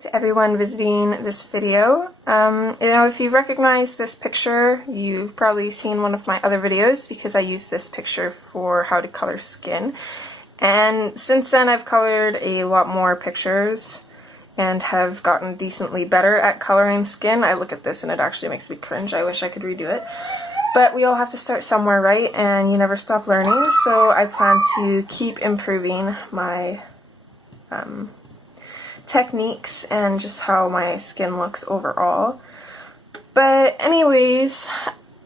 To everyone visiting this video. If you recognize this picture, you've probably seen one of my other videos because I used this picture for how to color skin. And since then I've colored a lot more pictures and have gotten decently better at coloring skin. I look at this and it actually makes me cringe. I wish I could redo it. But we all have to start somewhere, right? And you never stop learning. So I plan to keep improving my techniques and just how my skin looks overall. But anyways,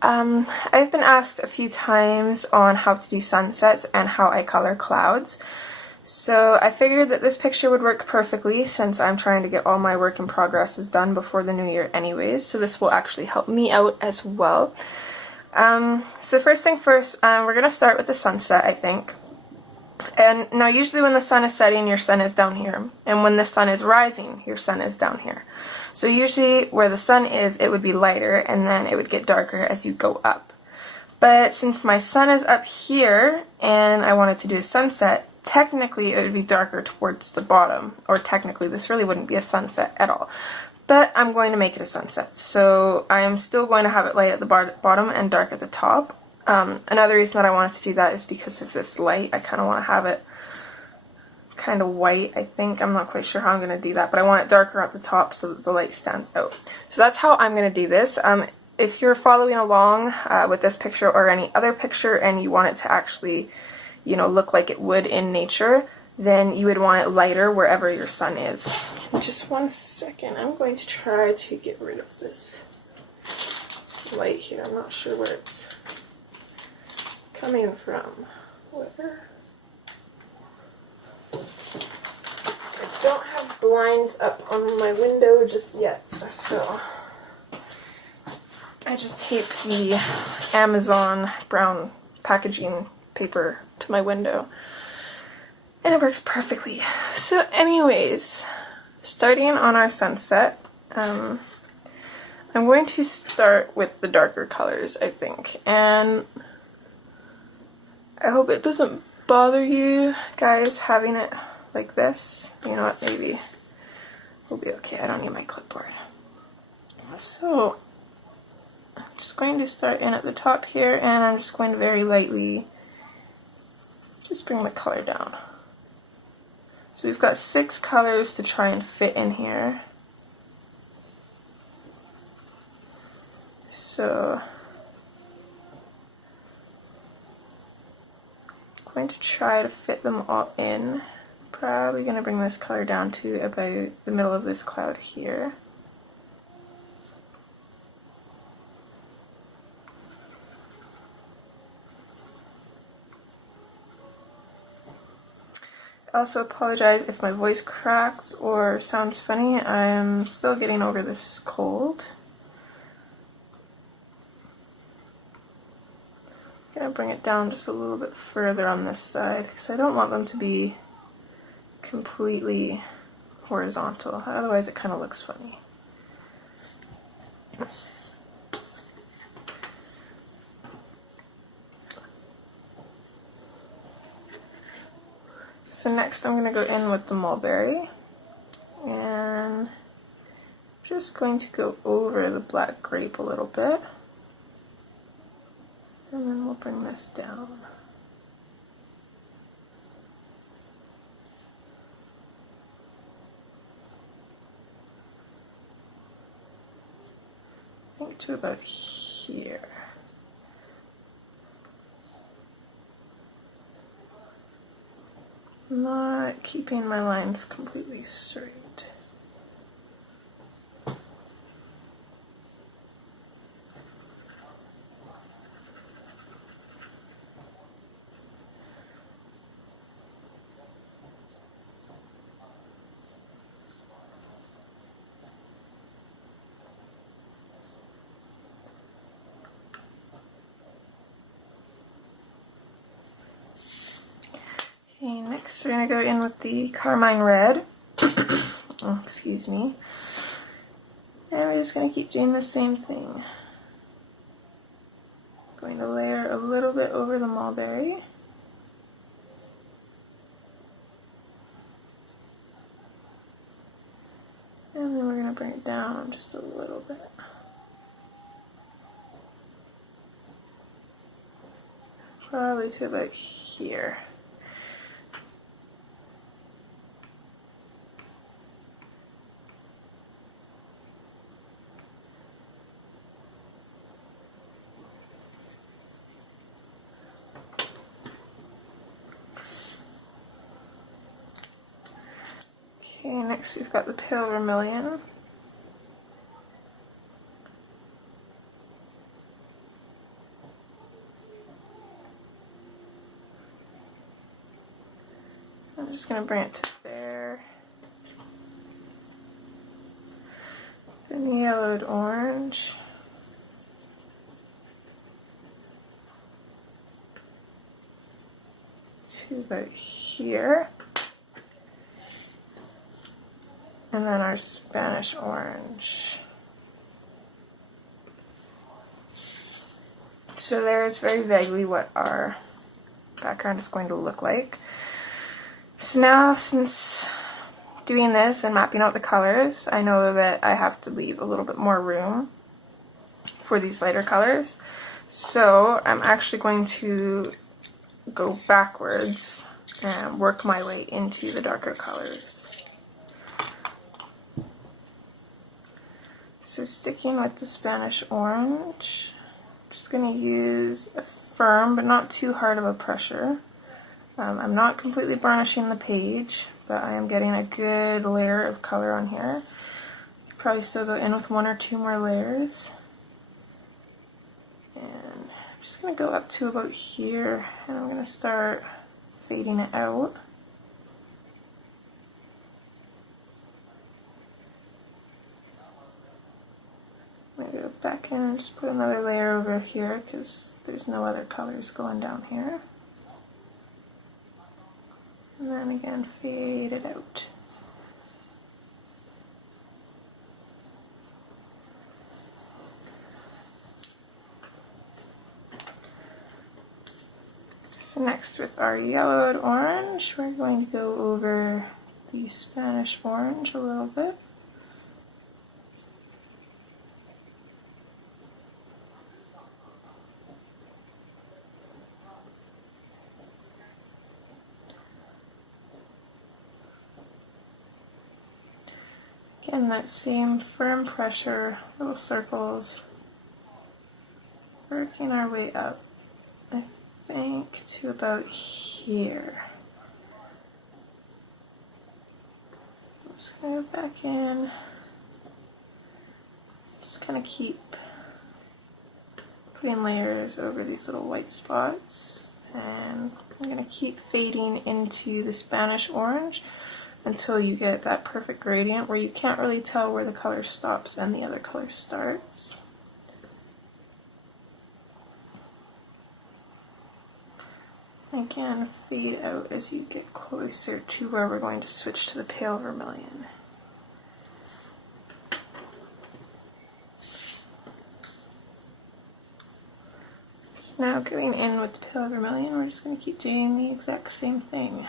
I've been asked a few times on how to do sunsets and how I color clouds. So I figured that this picture would work perfectly since I'm trying to get all my work in progresses done before the new year anyways. So this will actually help me out as well. So first thing first, we're going to start with the sunset, I think. And now usually when the sun is setting, your sun is down here. And when the sun is rising, your sun is down here. So usually where the sun is, it would be lighter and then it would get darker as you go up. But since my sun is up here and I wanted to do a sunset, technically it would be darker towards the bottom. Or technically this really wouldn't be a sunset at all. But I'm going to make it a sunset. So I am still going to have it light at the bottom and dark at the top. Another reason that I wanted to do that is because of this light. I kind of want to have it kind of white, I think. I'm not quite sure how I'm going to do that, but I want it darker at the top so that the light stands out. So that's how I'm going to do this. If you're following along with this picture or any other picture and you want it to actually, look like it would in nature, then you would want it lighter wherever your sun is. Just one second. I'm going to try to get rid of this light here. I'm not sure where it's coming from. Where? I don't have blinds up on my window just yet, so I just taped the Amazon brown packaging paper to my window and it works perfectly. So anyways, starting on our sunset, I'm going to start with the darker colors, I think, and I hope it doesn't bother you guys having it like this. You know what, maybe we'll be okay. I don't need my clipboard. So I'm just going to start in at the top here and I'm just going to very lightly just bring the color down. So we've got 6 colors to try and fit in here. So I'm going to try to fit them all in. Probably going to bring this color down to about the middle of this cloud here. I also apologize if my voice cracks or sounds funny. I'm still getting over this cold. I'm going to bring it down just a little bit further on this side because I don't want them to be completely horizontal, otherwise it kind of looks funny. So next I'm going to go in with the mulberry and I'm just going to go over the black grape a little bit. And then we'll bring this down. I think to about here. I'm not keeping my lines completely straight. Okay, next we're going to go in with the carmine red. Oh, excuse me. And we're just going to keep doing the same thing. Going to layer a little bit over the mulberry. And then we're going to bring it down just a little bit. Probably to about here. Okay, next we've got the pale vermilion. I'm just going to bring it to there. Then yellowed orange. To about here. And then our Spanish orange. So there's very vaguely what our background is going to look like. So now, since doing this and mapping out the colors, I know that I have to leave a little bit more room for these lighter colors. So I'm actually going to go backwards and work my way into the darker colors. So sticking with the Spanish orange, I'm just going to use a firm but not too hard of a pressure. I'm not completely varnishing the page, but I am getting a good layer of color on here. Probably still go in with 1 or 2 more layers. And I'm just going to go up to about here, and I'm going to start fading it out. I'm going to go back in and just put another layer over here because there's no other colors going down here. And then again, fade it out. So next with our yellowed orange, we're going to go over the Spanish orange a little bit. Again, that same firm pressure, little circles, working our way up, I think, to about here. I'm just going to go back in, just kind of keep putting layers over these little white spots, and I'm going to keep fading into the Spanish orange until you get that perfect gradient where you can't really tell where the color stops and the other color starts. Again, fade out as you get closer to where we're going to switch to the pale vermilion. So now going in with the pale vermilion, we're just going to keep doing the exact same thing.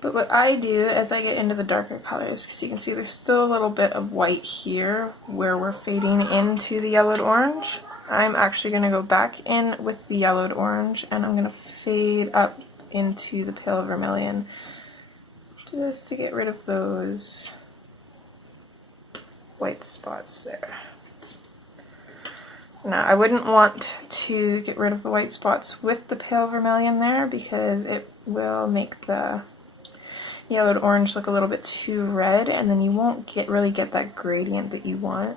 But what I do as I get into the darker colors, because you can see there's still a little bit of white here where we're fading into the yellowed orange, I'm actually going to go back in with the yellowed orange and I'm going to fade up into the pale vermilion just to get rid of those white spots there. Now, I wouldn't want to get rid of the white spots with the pale vermilion there because it will make the yellowed orange look a little bit too red, and then you won't really get that gradient that you want.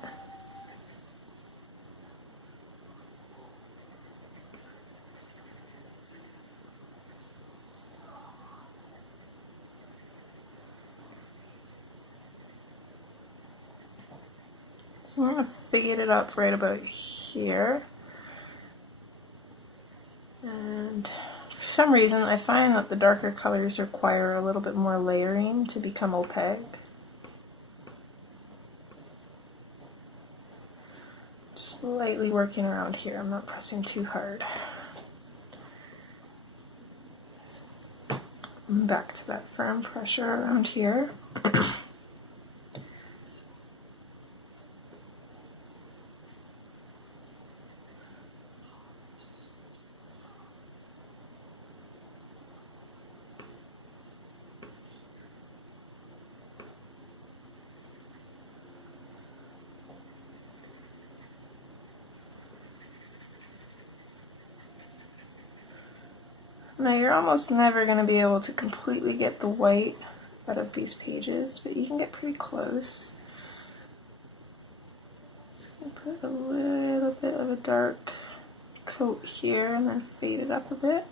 So I'm going to fade it up right about here. And for some reason I find that the darker colors require a little bit more layering to become opaque. Just lightly working around here, I'm not pressing too hard. Back to that firm pressure around here. Now you're almost never going to be able to completely get the white out of these pages, but you can get pretty close. Just going to put a little bit of a dark coat here and then fade it up a bit.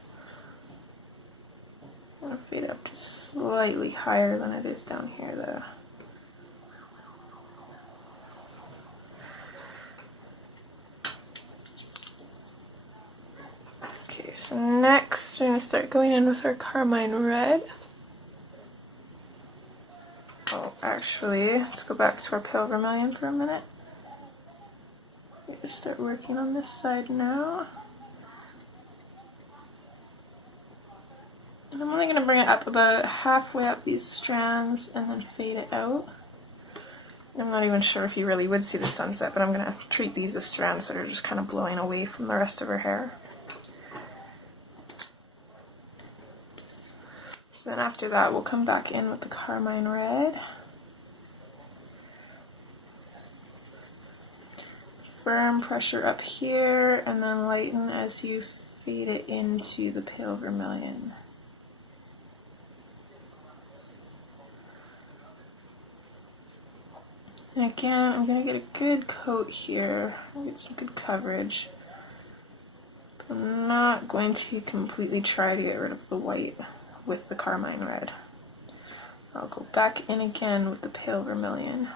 I'm going to fade it up just slightly higher than it is down here though. So next we're going to start going in with our carmine red. Oh, actually, let's go back to our pale vermilion for a minute. Just start working on this side now. And I'm only going to bring it up about halfway up these strands and then fade it out. I'm not even sure if you really would see the sunset, but I'm going to treat these as strands that are just kind of blowing away from the rest of her hair. So then after that, we'll come back in with the carmine red. Firm pressure up here, and then lighten as you fade it into the pale vermilion. And again, I'm going to get a good coat here, get some good coverage. I'm not going to completely try to get rid of the white with the carmine red. I'll go back in again with the pale vermilion.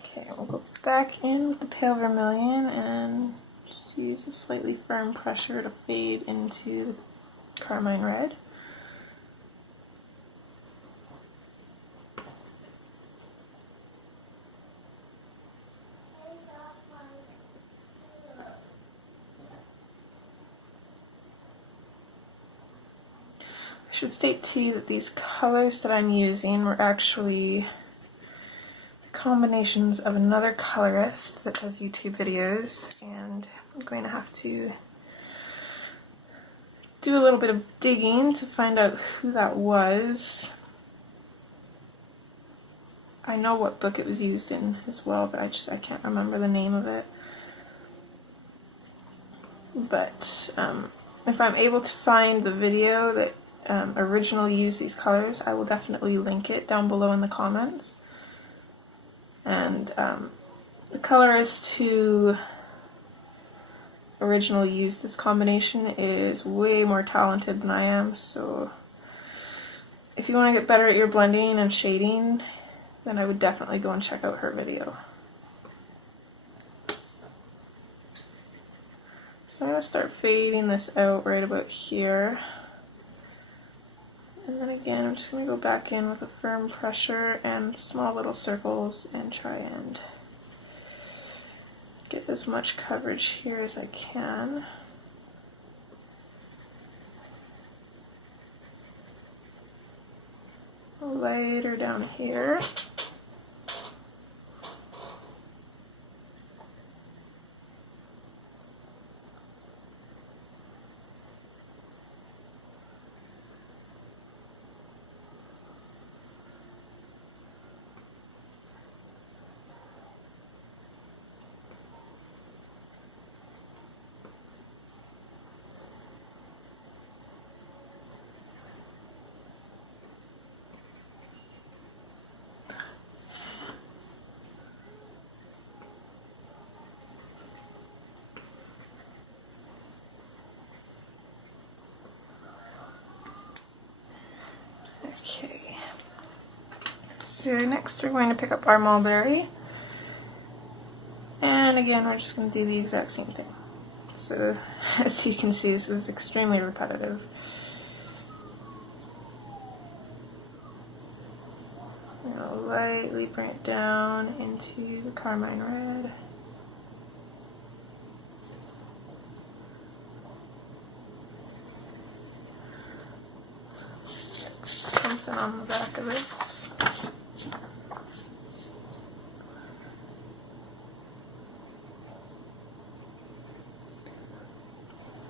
Okay, we'll go back in with the pale vermilion and just use a slightly firm pressure to fade into the carmine red. I should state too that these colors that I'm using were actually combinations of another colorist that does YouTube videos, and I'm going to have to do a little bit of digging to find out who that was. I know what book it was used in as well, but I can't remember the name of it. But if I'm able to find the video that originally used these colors, I will definitely link it down below in the comments. And the colorist who originally used this combination is way more talented than I am, so if you want to get better at your blending and shading, then I would definitely go and check out her video. So I'm going to start fading this out right about here. And then again, I'm just going to go back in with a firm pressure and small little circles and try and get as much coverage here as I can. Lighter down here. So next we're going to pick up our mulberry. And again, we're just going to do the exact same thing. So as you can see, this is extremely repetitive. I'm going to lightly bring it down into the carmine red. Something on the back of this.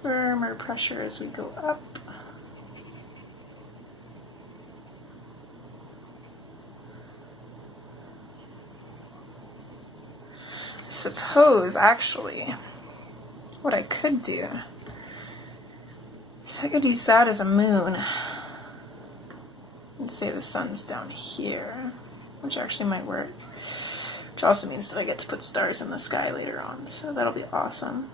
Firmer pressure as we go up. Suppose actually what I could do is I could use that as a moon and say the sun's down here, which actually might work, which also means that I get to put stars in the sky later on, so that'll be awesome.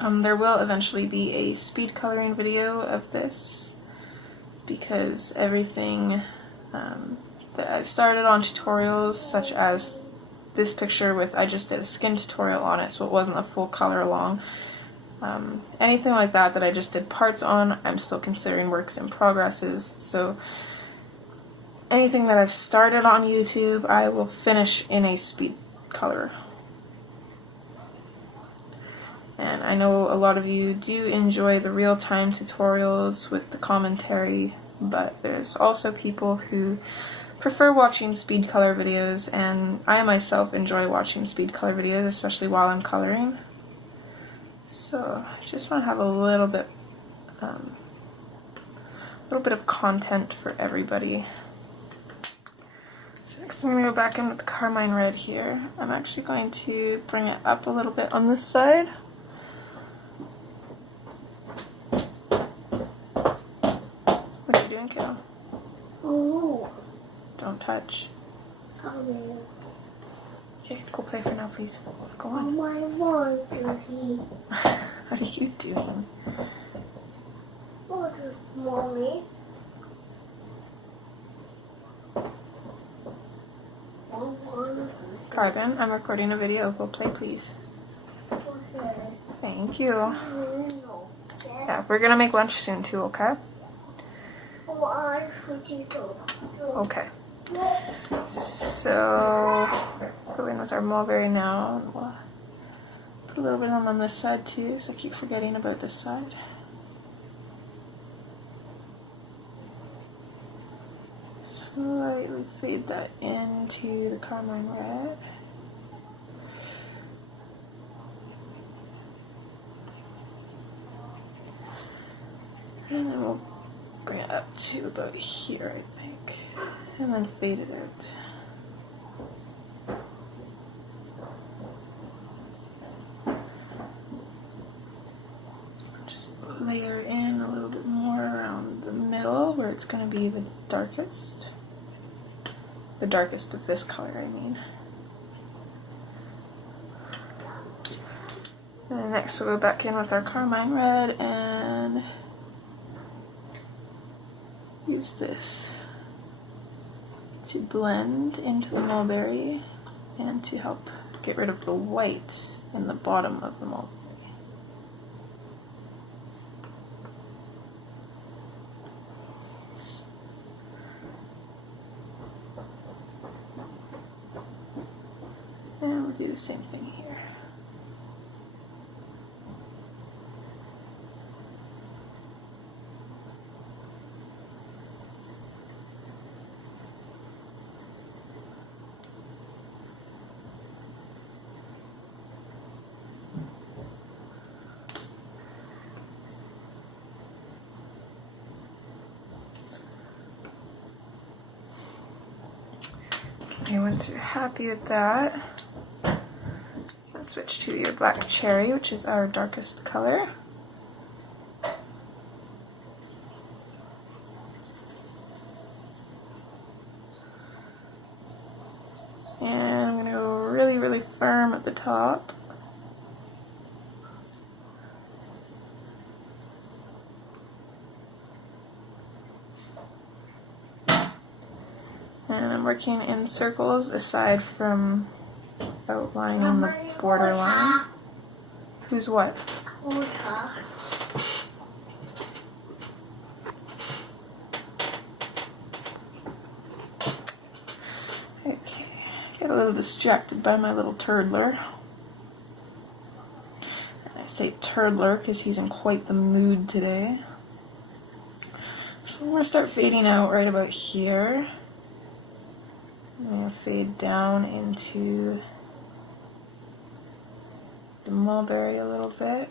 There will eventually be a speed coloring video of this because everything that I've started on tutorials, such as this picture with, I just did a skin tutorial on it, so it wasn't a full color along. Anything like that that I just did parts on, I'm still considering works in progresses, so anything that I've started on YouTube, I will finish in a speed color. And I know a lot of you do enjoy the real-time tutorials with the commentary, but there's also people who prefer watching speed color videos, and I myself enjoy watching speed color videos, especially while I'm coloring. So I just want to have a little bit of content for everybody. So next I'm going to go back in with the carmine red here. I'm actually going to bring it up a little bit on this side. What are you doing, kiddo? Oh. Don't touch. Oh. Okay, go play for now, please. Go on. I want to eat. What are you doing? What is Mommy? Carbon, I'm recording a video. Go play, please. Okay. Thank you. Yeah, we're gonna make lunch soon too, okay? Oh, I should go. Okay. So, go in with our mulberry now. And we'll put a little bit on this side too, so I keep forgetting about this side. Slightly fade that into the carmine red. And then we'll bring it up to about here, I think. And then fade it out. Just layer in a little bit more around the middle where it's going to be the darkest. The darkest of this color, I mean. And then next we'll go back in with our carmine red and use this to blend into the mulberry and to help get rid of the white in the bottom of the mulberry. And we'll do the same thing here. Okay, once you're happy with that, let's switch to your black cherry, which is our darkest color. And I'm going to go really, really firm at the top. And I'm I'm working in circles aside from outlining the borderline. Who's what? Water. Okay, get a little distracted by my little turdler. And I say turdler because he's in quite the mood today. So I'm going to start fading out right about here. I'm going to fade down into the mulberry a little bit.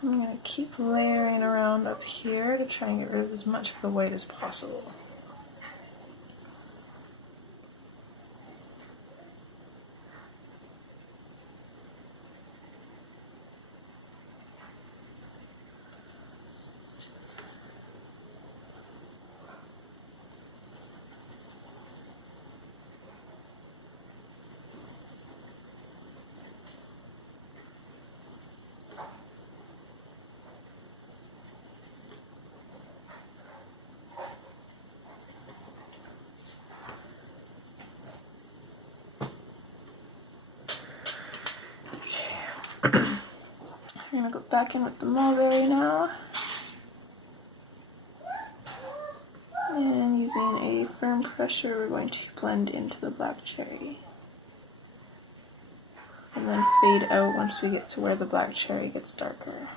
I'm going to keep layering around up here to try and get rid of as much of the white as possible. I'm going to go back in with the mulberry now. And using a firm pressure, we're going to blend into the black cherry. And then fade out once we get to where the black cherry gets darker.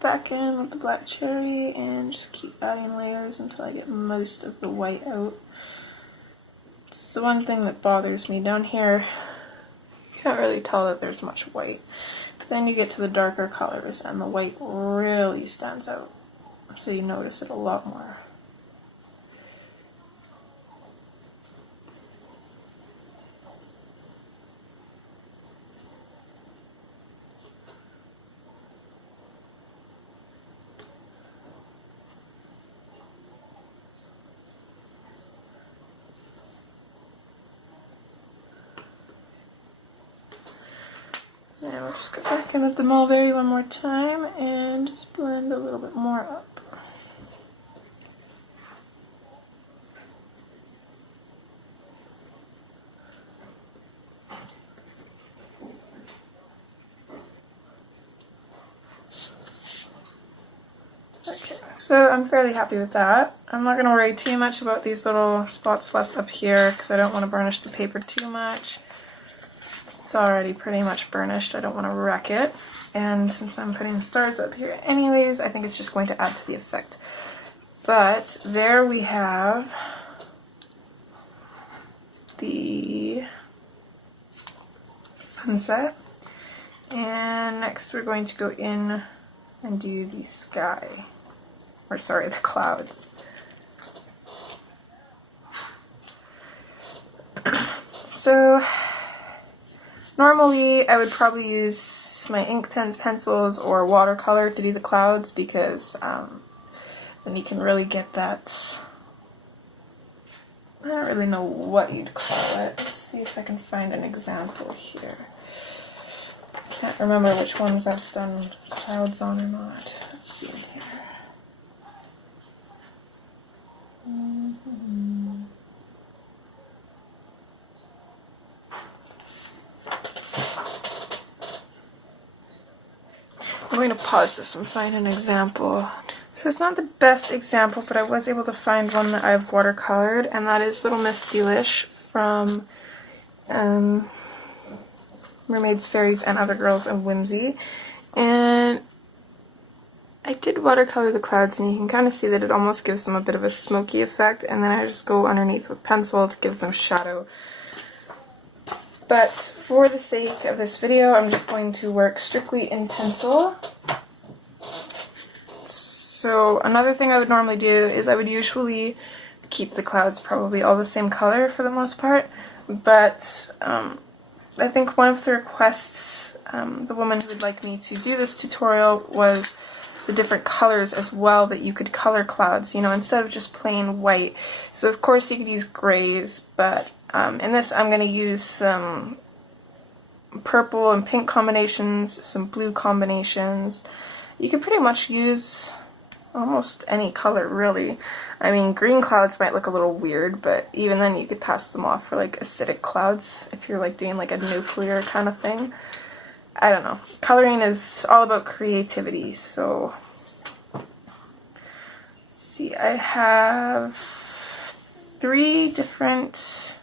Back in with the black cherry and just keep adding layers until I get most of the white out. It's the one thing that bothers me down here. You can't really tell that there's much white, but then you get to the darker colors and the white really stands out, so you notice it a lot more. Now we'll just go back in with the mulberry one more time and just blend a little bit more up. Okay, so I'm fairly happy with that. I'm not going to worry too much about these little spots left up here because I don't want to burnish the paper too much. It's already pretty much burnished. I don't want to wreck it. And since I'm putting stars up here anyways, I think it's just going to add to the effect. But there we have the sunset. And next we're going to go in and do the sky. Or sorry, the clouds. So Normally, I would probably use my Inktense pencils or watercolor to do the clouds because then you can really get that. I don't really know what you'd call it. Let's see if I can find an example here. Can't remember which ones I've done clouds on or not. Let's see here. I'm going to pause this and find an example. So it's not the best example, but I was able to find one that I've watercolored, and that is Little Miss Delish from Mermaids, Fairies, and Other Girls of Whimsy. And I did watercolor the clouds, and you can kind of see that it almost gives them a bit of a smoky effect, and then I just go underneath with pencil to give them shadow. But for the sake of this video, I'm just going to work strictly in pencil. So another thing I would normally do is I would usually keep the clouds probably all the same color for the most part, but I think one of the requests, the woman who would like me to do this tutorial, was the different colors as well that you could color clouds, you know, instead of just plain white. So of course you could use grays, but in this I'm going to use some purple and pink combinations, some blue combinations. You could pretty much use almost any color, really. I mean, green clouds might look a little weird, but even then you could pass them off for like acidic clouds if you're like doing like a nuclear kind of thing. I don't know. Coloring is all about creativity, so let's see, I have 3 different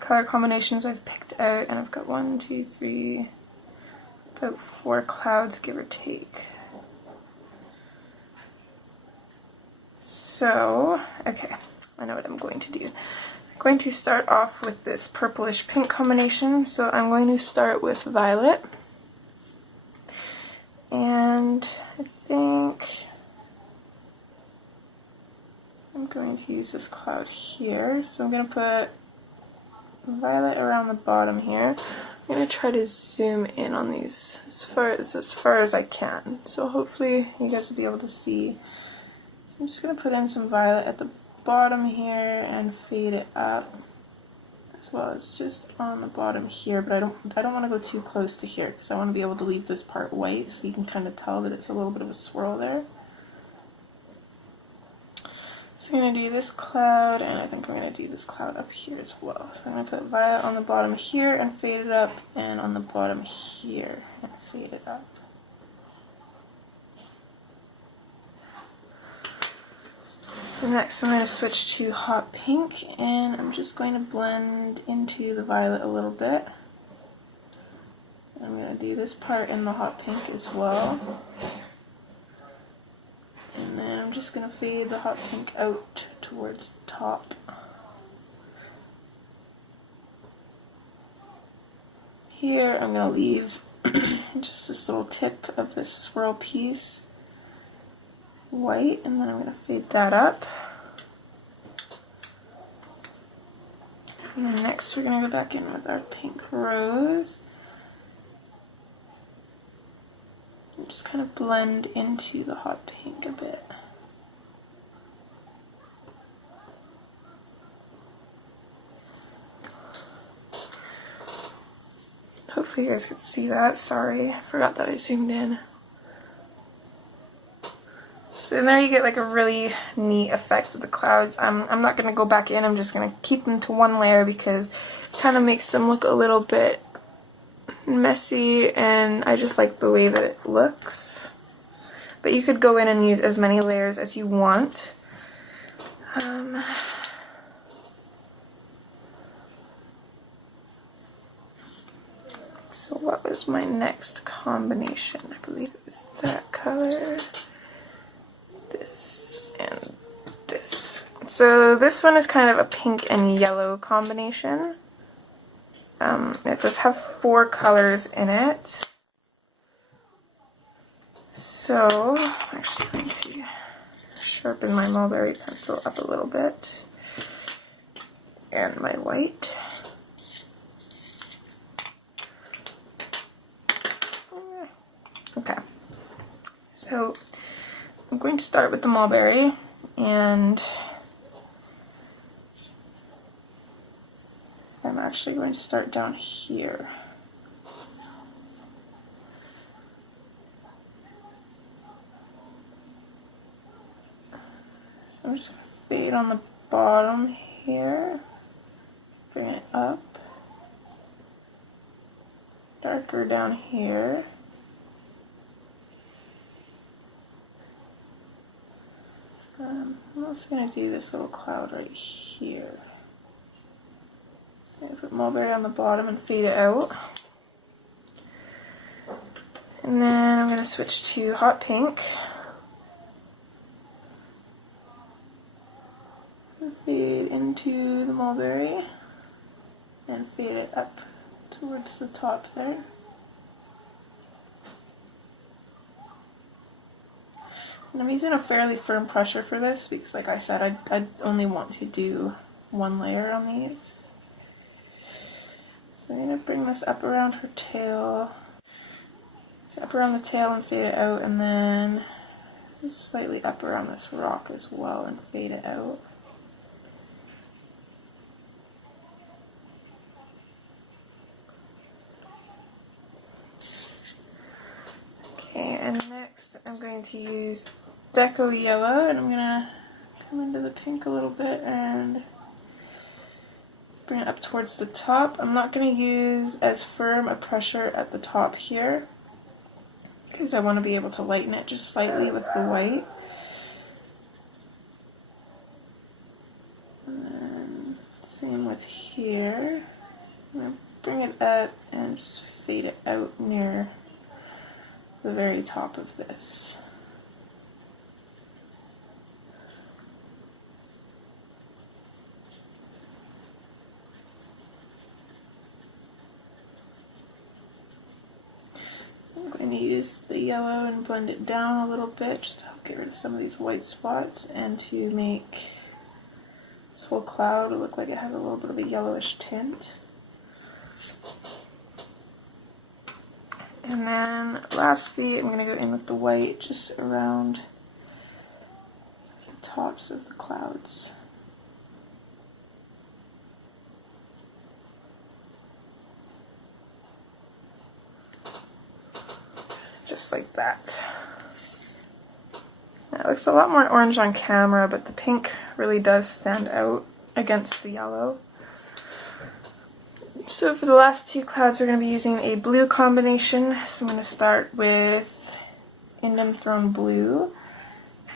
color combinations I've picked out, and I've got 1, 2, 3, about 4 clouds, give or take. So, okay, I know what I'm going to do. I'm going to start off with this purplish pink combination, so I'm going to start with violet. And I think I'm going to use this cloud here, so I'm going to put violet around the bottom here. I'm going to try to zoom in on these as far as I can, so hopefully you guys will be able to see. So I'm just going to put in some violet at the bottom here and fade it up, as well as just on the bottom here, but I don't want to go too close to here because I want to be able to leave this part white so you can kind of tell that it's a little bit of a swirl there. So I'm going to do this cloud, and I think I'm going to do this cloud up here as well. So I'm going to put violet on the bottom here and fade it up, and on the bottom here and fade it up. So next I'm going to switch to hot pink, and I'm just going to blend into the violet a little bit. I'm going to do this part in the hot pink as well. And then I'm just going to fade the hot pink out towards the top. Here I'm going to leave just this little tip of this swirl piece white, and then I'm going to fade that up. And then next we're going to go back in with our pink rose. And just kind of blend into the hot pink a bit. Hopefully you guys could see that. Sorry, I forgot that I zoomed in. So there you get like a really neat effect of the clouds. I'm not going to go back in, I'm just going to keep them to one layer because it kind of makes them look a little bit messy, and I just like the way that it looks. But you could go in and use as many layers as you want. So what was my next combination? I believe it was that color. This and this. So this one is kind of a pink and yellow combination. It does have 4 colors in it. So I'm actually going to sharpen my mulberry pencil up a little bit. And my white. Okay, so I'm going to start with the mulberry, and I'm actually going to start down here. So I'm just going to fade on the bottom here, bring it up, darker down here. I'm also going to do this little cloud right here. So I'm going to put mulberry on the bottom and fade it out. And then I'm going to switch to hot pink. Fade into the mulberry and fade it up towards the top there. And I'm using a fairly firm pressure for this because, like I said, I only want to do one layer on these. So I'm going to bring this up around her tail, so up around the tail and fade it out, and then just slightly up around this rock as well and fade it out. Okay, and next I'm going to use Deco Yellow, and I'm going to come into the pink a little bit and bring it up towards the top. I'm not going to use as firm a pressure at the top here because I want to be able to lighten it just slightly with the white. And then same with here. I'm going to bring it up and just fade it out near the very top of this. I'm going to use the yellow and blend it down a little bit just to help get rid of some of these white spots and to make this whole cloud look like it has a little bit of a yellowish tint. And then lastly, I'm going to go in with the white just around the tops of the clouds. Just like that. Now, it looks a lot more orange on camera, but the pink really does stand out against the yellow. So for the last two clouds, we're going to be using a blue combination. So I'm going to start with Indum Throne Blue.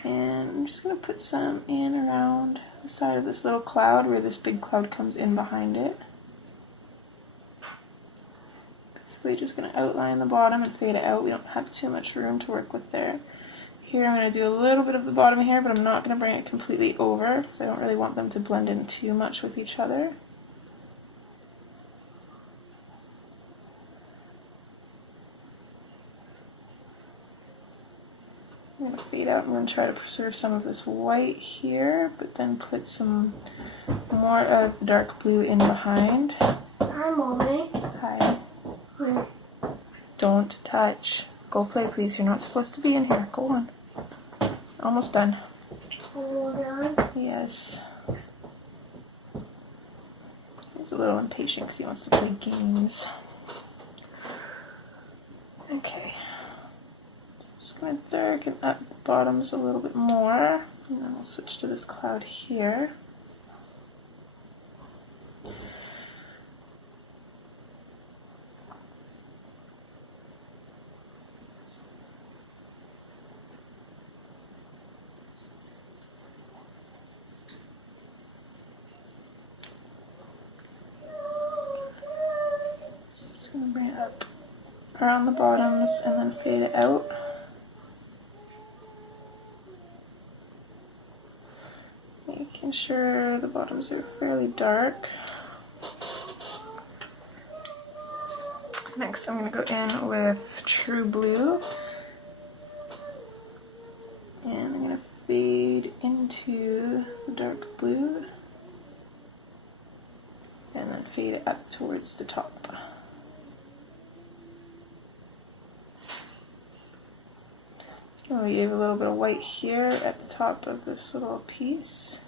And I'm just going to put some in around the side of this little cloud where this big cloud comes in behind it. Basically just going to outline the bottom and fade it out. We don't have too much room to work with there. Here I'm going to do a little bit of the bottom here, but I'm not going to bring it completely over, so I don't really want them to blend in too much with each other. I'm going to fade out. I'm going to try to preserve some of this white here, but then put some more of the dark blue in behind. Hi, Mommy. Hi. Where? Don't touch. Go play, please. You're not supposed to be in here. Go on. Almost done. Hold on. Yes. He's a little impatient because he wants to play games. Okay. Just going to darken up the bottoms a little bit more, and then we'll switch to this cloud here. So just going to bring it up around the bottoms and then fade it out. Making sure the bottoms are fairly dark. Next I'm going to go in with True Blue. And I'm going to fade into the dark blue. And then fade it up towards the top. I'll leave a little bit of white here at the top of this little piece.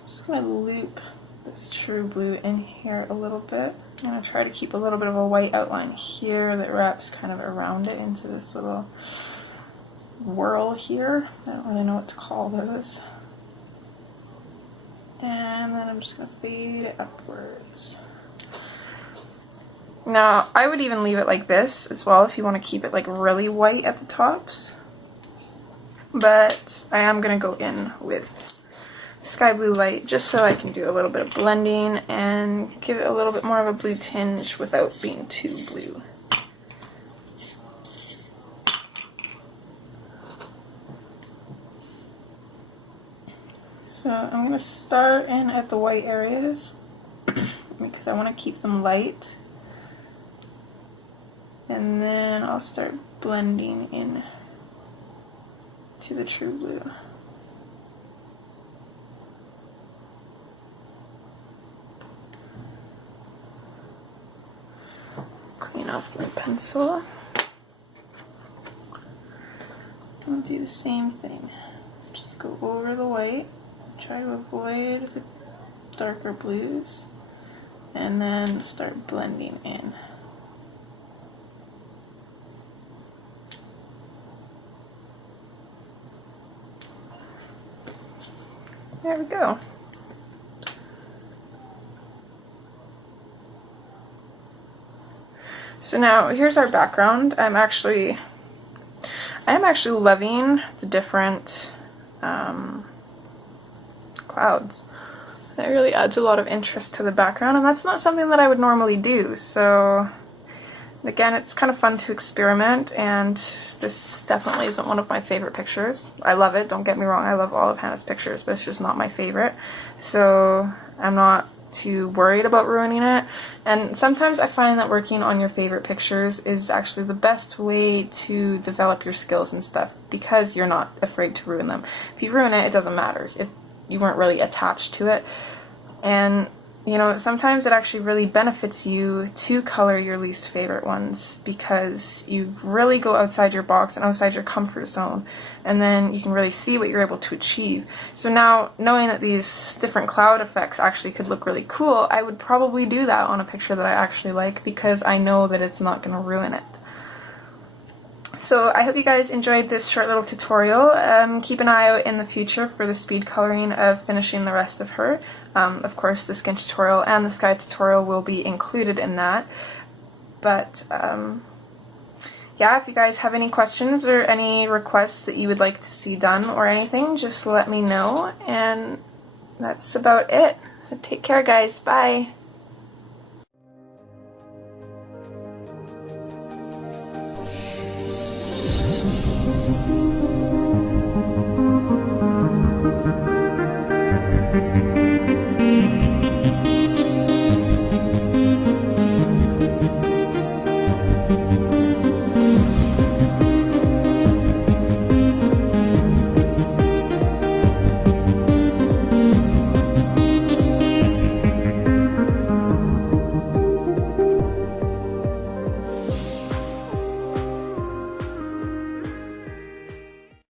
I'm just going to loop this true blue in here a little bit. I'm going to try to keep a little bit of a white outline here that wraps kind of around it into this little whirl here. I don't really know what to call those. And then I'm just going to fade it upwards. Now, I would even leave it like this as well if you want to keep it like really white at the tops. But I am going to go in with sky blue light just so I can do a little bit of blending and give it a little bit more of a blue tinge without being too blue. So I'm going to start in at the white areas because I want to keep them light, and then I'll start blending in to the true blue. Clean off my pencil. I'll do the same thing. Just go over the white, try to avoid the darker blues, and then start blending in. There we go. So now here's our background. I am actually loving the different clouds. It really adds a lot of interest to the background, and that's not something that I would normally do. So again, it's kind of fun to experiment, and this definitely isn't one of my favorite pictures. I love it, don't get me wrong, I love all of Hannah's pictures, but it's just not my favorite. So I'm not too worried about ruining it. And sometimes I find that working on your favorite pictures is actually the best way to develop your skills and stuff, because you're not afraid to ruin them. If you ruin it, it doesn't matter. You weren't really attached to it. And you know, sometimes it actually really benefits you to color your least favorite ones, because you really go outside your box and outside your comfort zone, and then you can really see what you're able to achieve. So now, knowing that these different cloud effects actually could look really cool, I would probably do that on a picture that I actually like, because I know that it's not going to ruin it. So I hope you guys enjoyed this short little tutorial. Keep an eye out in the future for the speed coloring of finishing the rest of her. Of course, the skin tutorial and the sky tutorial will be included in that. But yeah, if you guys have any questions or any requests that you would like to see done or anything, just let me know. And that's about it. So take care, guys. Bye. Thank you.